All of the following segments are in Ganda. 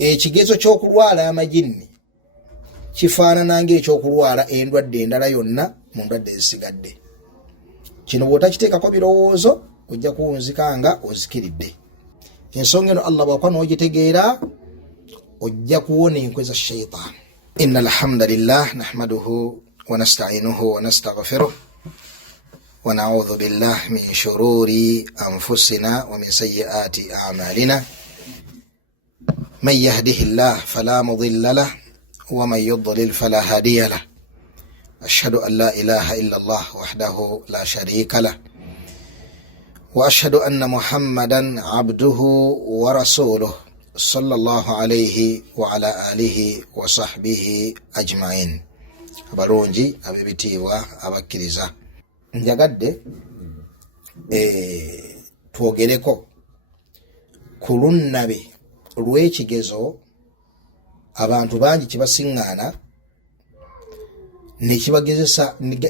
ekigezo ky'okulwala amajinni kifaanana ng'ekyokulwala endwadde endala yonna mu ndwadde ezisigadde. Kino bw'otakiteekako birowoozo ojja kuwunzika nga ozikiridde. Ensonga eno Allah bw'akuba n'ogitegeera ojja kuwona enkwe za shaytaan. Inna alhamdulillah nahmaduhu wa nasta'inuhu wa nastaghfiruh wa na'udhu billahi min shururi anfusina wa min sayyiati a'malina. Man yahdihillah fala mudilla lahu wa man yudlil fala hadiya lahu. Ashhadu an la ilaha illa Allah wahdahu la sharika lahu wa ashhadu anna Muhammadan abduhu wa rasuluhu sallallahu alayhi wa ala alihi wa sahbihi ajma'in. Abalungi ab'ebitiibwa abakkiriza, njagadde twogereko ku lunnabe lw'ekigezo abantu bangi kibasiŋŋaana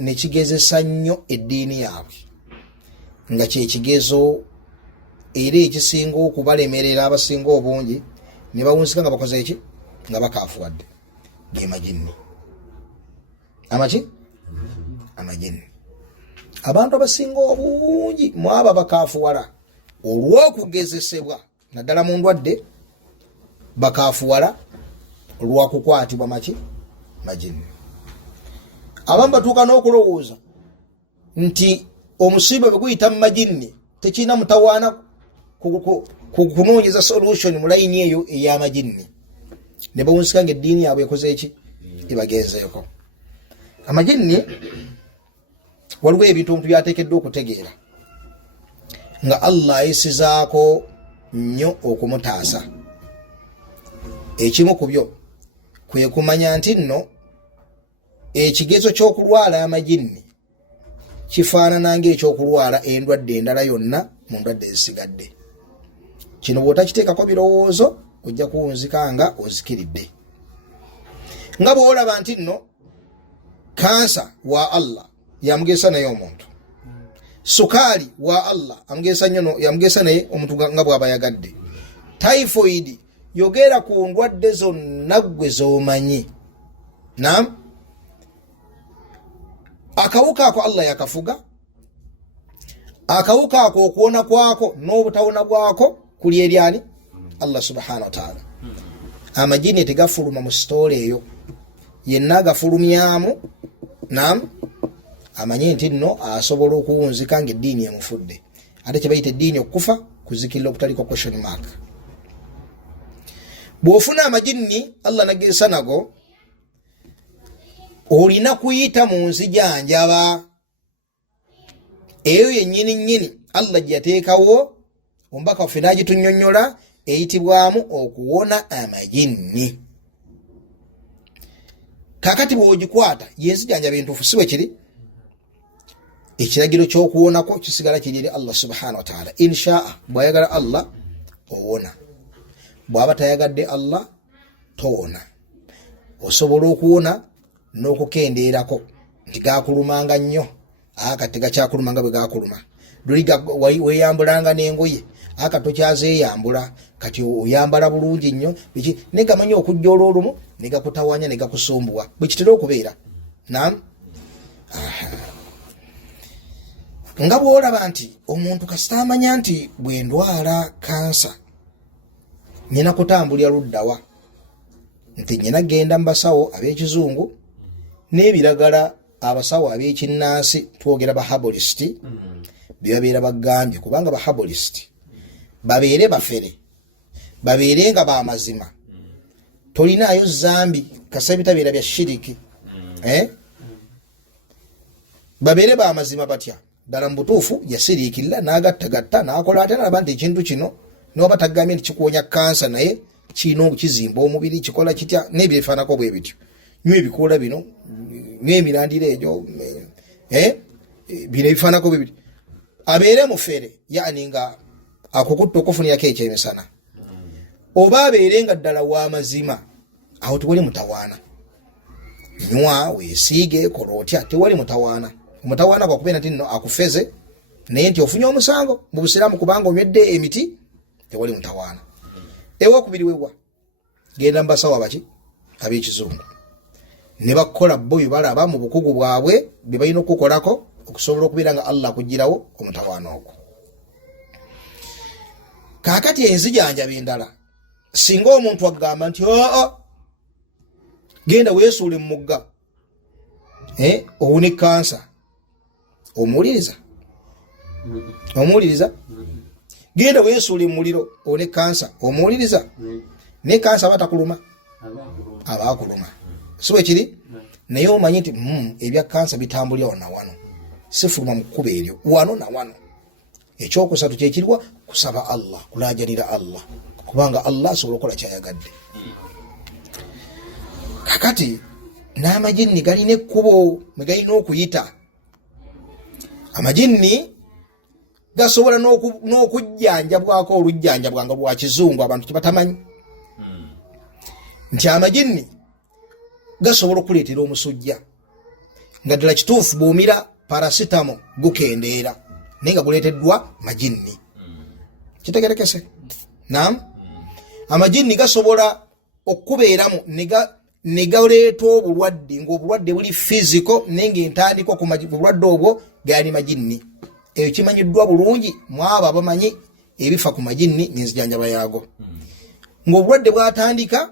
nekigezesa nnyo eddiini yaabwe nga kyekigezo era ekisinga okubalemerera abasinga obungi ne bawunsika nga bakoze eki nga bakaafuwadde ge majinni. Amajinni abantu abasinga obungi mwaba bakaafuwala olw'okugezesebwa naddala mu ndwadde, bakaafuwala olwakukwatibwa majinni. Abamu batuuka n'okulowooza nti omusiba bwe guyita mu majinni tekirina mutawaana kunoonyeza solution mu layini eyo ey'amajinni, ne bawunsika nga eddiini yaabwe ekoze eki ebagenzeeko. Amajinni waliwo ebintu omuntu byateekeddwa okutegeera nga Allah ayisizaako nnyo okumutaasa. Ekimu ku byo kwe kumanya nti nno ekigezo ky'okulwala amajinni kifaanana ng'ekyokulwala endwadde endala yonna mu ndwadde ezisigadde. Kino bw'otakiteekako birowoozo ojja kuwunzika nga ozikiridde. Nga bw'olaba nti nno kansa wa Allah yamugesa naye omuntu, sukaali wa Allah yamugesa naye omuntu nga bw'aba yagadde, typhoid, yogera ku ndwadde zonna gwe z'omanyi. Naam, akawuka ako Allah yakafuga. Akawuka ako okuwona kwako n'obutawona bwako kuli eri ani? Allah subhanahu wa ta'ala. Amajini tegafuluma mu sitoola eyo, yenna agafulumyamu. Naam, amanye nti nno asobola okuwunzika nga eddiini emufudde. Ate kye bayita eddiini okufa kuzikirira okutaliko question mark. Bw'ofuna amajinni Allah nagesa nago, olina kuyita mu nzijanjaba eyo yennyini nnyini Allah gye yateekawo, omubaka waffe n'agitunnyonnyola, eyitibwamu okuwona amajinni. Kakati bw'ogikwata yenzijanjaba entuufu si bwe kiri, ekiragiro ky'okuwonako kisigala kiri eri Allah subhanahu wa ta'ala. Inshaa bw'ayagala Allah owona, bw'aba tayagadde Allah towona. Osobola okuwona n'okukendeerako nti gaakulumanga nnyo, kati tegakyakuluma nga bwe gaakuluma. Luli weeyambulanga n'engoye, kati tokyazeeyambula, kati oyambala bulungi nnyo, biki ne gamanyi okujja olw'olumu ne gakutawanya ne gakusumbuwa, bwe kitera okubeera. Naam, nga bw'olaba nti omuntu kasita amanya nti bwe ndwala kansa nyina kutambulira luddawa, nti nyina genda mu basawo ab'ekizungu n'ebiragala abasawo ab'ekinnansi, twogera ba herbalist, bye babeera bagambye, kubanga ba herbalist babeere bafere, babeere nga b'amazima, tolinaayo zambi kasa bitabeera bya shiriki, babeere b'amazima batya ddala mu butuufu yasiriikirira n'agattagatta n'akola ate n'alaba nti ekintu kino n'oba tagambye nti kikuwonya kansa naye kirina okukizimba omubiri, kikola kitya n'ebyefaanako bwe bityo. Nywa ebikoola bino, nywa emirandira egyo, bino ebifaanako bwe bityo. Abeere mufere, yaani nga akukutta okufunirako ekyemisana, oba abeere nga ddala w'amazima, awo tewali mutawaana. Nywa, weesiige, kola otya, tewali mutawaana. Omutawaana gwakubeera nti nno akufeze naye nti ofunye omusango mu Busiraamu kubanga onywedde emiti, tewali mutawaana. Ewokubiri wewa genda mbasawa baki ab'ekizungu ne bakola bo balaba mu bukugu bwabwe bye balina okukolako okusobola okubeera nga Allah akugirawo omutawaana ogwo. Kaakati enzijanja bindala singa omuntu agamba nti genda weesuule mu mugga owune kansa, omuwuliriza genda weesuule mu muliro owune kansa, omuwuliriza ne kansa batakuluma abakuluma siwe kiri naye omanyi nti ebya kansa bitambulira wano wano sifuluma mu kkuba eryo wano na wano. Ekyokusatu kyekiriwa kusaba Allah, kulajanira Allah kubanga Allah asobola okukola kyayagadde. Kakati n'amajinni galina ekkubo mwe galina okuyita. Amajinni gasobola n'okujjanjabwako olujjanjabwanga bwa kizungu abantu kibatamanyi nti amajinni gasobola okuleetera omusujja nga ddala kituufu bw'omira parasitamo gukendeera naye nga guleeteddwa majinni. Kitegerekese? Naam. Amajinni gasobola okubeeramu ne galeeta obulwadde ng'obulwadde buli fiziko naye ng'entandikwa ku bulwadde obwo gaali majinni. Eyo kimanyiddwa bulungi mwabo abamanyi ebifa ku majinni n'enzijanjaba yaago. Ng'obulwadde bwatandika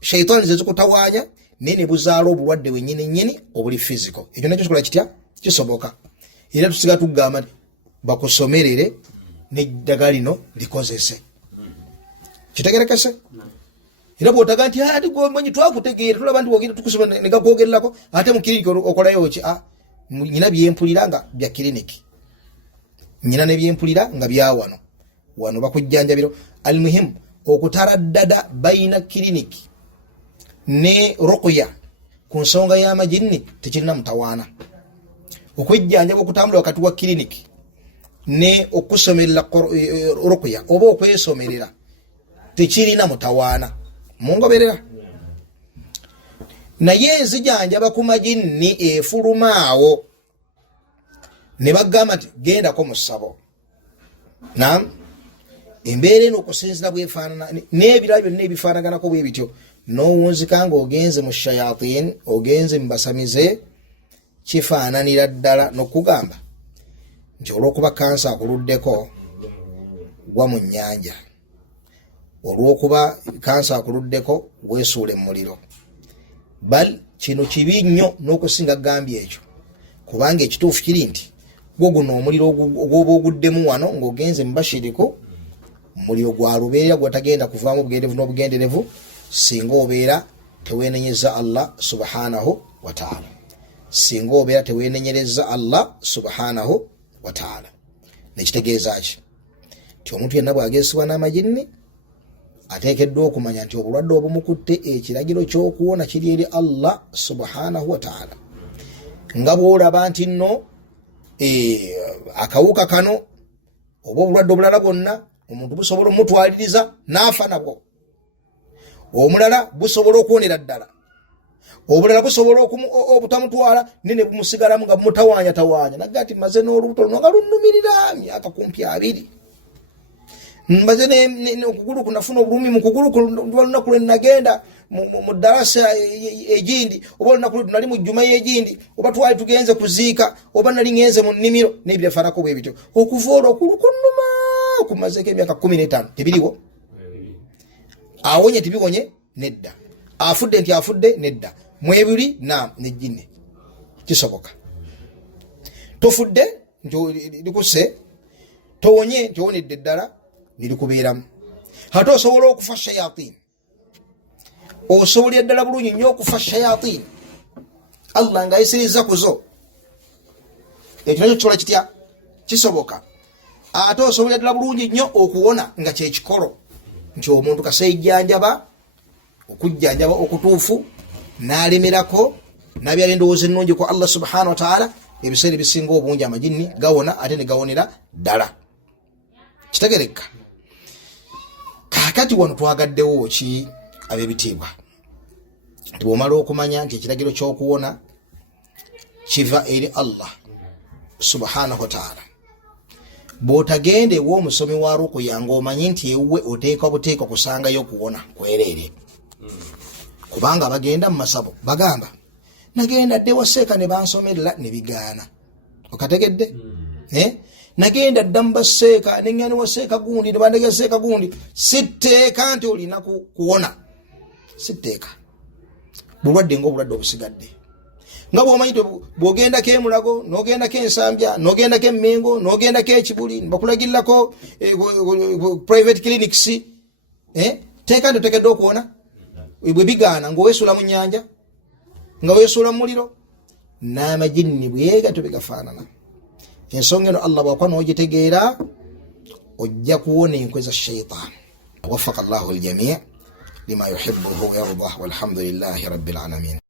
shaitani zezikutawaanya naye ne buzaala obulwadde bwennyini nnyini obuli fiziko. Ekyo nakyo kikola kitya? Kisoboka. Era tusiga tugamba nti bakusomerere n'eddagala lino likozese. Kitegerekese? Era bw'otaga nti ati gwomanyi twakutegeera tulaba nti wogenda tukusoma ne gakwogererako ate mu kiriniki okolayo ki? Nyina byempulira nga bya kiriniki, nyina ne byempulira nga bya wano bakujjanjabiro. Almuhimu okutaraddada bayina kiriniki ne ruqya ku nsonga y'amajinni tekirina mutawaana. Okujjanjaba okutambula wakati wa kiriniki ne okusomerera ruqya oba okwesomerera tekirina mutawaana. Mungoberera? Naye enzijanjaba ku majinni efulumaawo ne bagamba nti gendako mu ssabo. Naam. Embeera eno okusinzira bwefaanana n'ebirala byonna ebifaanaganako bwe bityo n'owunzika ng'ogenze mu shayatin, ogenze mu basamize, kifaananira ddala n'okugamba nti olw'okuba kansa akuluddeko gwa mu nnyanja, olw'okuba kansa akuluddeko weesuule mu muliro. Bal kino kibi nnyo n'okusinga gambye ekyo kubanga ekituufu kiri nti gwo guno omuliro ogwoba oguddemu wano ng'ogenze mu bashiriku, muliro gwa lubeerera gwatagenda kuvaamu obugenderevu n'obugenderevu singa obeera teweenenyeza Allah subhanahu wa ta'ala, singa obeera teweenenyereza Allah subhanahu wa ta'ala. Nekitegeeza ki? Ti omuntu yenna bw'ageesibwa n'amajinni ateekeddwa okumanya nti obulwadde obumukutte ekiragiro ky'okuwona kiri eri Allah subhanahu wa ta'ala. Nga bw'olaba nti nno akawuka kano oba obulwadde obulala bwonna omuntu busobola omutwaliriza n'afa nabwo, omulala busobola okuwonera ddala, obulala busobola obutamutwala ne bumusigalamu nga bumutawaanya naga ti maze n'olubuto luno nga lunnumirira myaka kumpi 2, mbaze okugulu kunafuna obulumi mu kugulu lunaku lwe nagenda mu darasa egindi, oba olunaku lwe tunali mu jjuma y'egindi, oba twali tugenze kuziika, oba nali ngenze mu nnimiro n'ebirafaanako bwe bityo. Okuva olwo kunnuma kumazeeko emyaka 15 tebiriwo. Awonye tibiwonye nedda, afudde nti afudde nedda, mwebiri nejjine kisoboka. Tofudde nti likuse, towonye nti owonedde ddala nilikubeeramu. Ate osobola okufa shayatin, osobolera ddala bulungi nnyo okufa shayatin, Allah ng'ayisiriza kuzo. Ekyo nakyo kikola kitya? Kisoboka. Ate osobolera ddala bulungi nnyo okuwona nga kyekikolo nti omuntu kasejjanjaba okujjanjaba okutuufu n'alemerako n'abyala endowooza ennungi ku Allah subhanahu wa ta'ala. Ebiseera ebisinga obungi amajinni gawona ate ne gawonera ddala. Kitegereka? Kaakati wano twagaddewo ki ab'ebitiibwa nti bw'omala okumanya nti ekiragiro ky'okuwona kiva eri Allah subhanahu wa ta'ala, bw'otagende w'omusomi wa ruqya ng'omanyi nti ewuwe oteeka buteeka kusangayo okuwona kwereere, kubanga bagenda mu masabo bagamba nagenda dde waseeka ne bansomerera ne bigaana okategedde nagenda dda mbaseeka nengani waseeka gundi ne bandege seeka gundi sitteeka nti olina kuwona sitteeka bulwadde ng'obulwadde obusigadde nga bw'omanyi bw'ogendako emulago n'ogendako ensambya n'ogendako emmengo n'ogendako ekibuli bakulagirirako private clinics teeka nti otekedde okuwona bwe bigaana ng'oweesuula mu nnyanja nga weesuula mu muliro n'amajinni bwegatyo bigafaanana ensonga eno Allah bw'akuba n'ogitegeera ojja kuwona enkwe za shaytaan waffaka Allahu al-jamii' lima yuhibbuhu wa yardah walhamdulillahi rabbil alamin.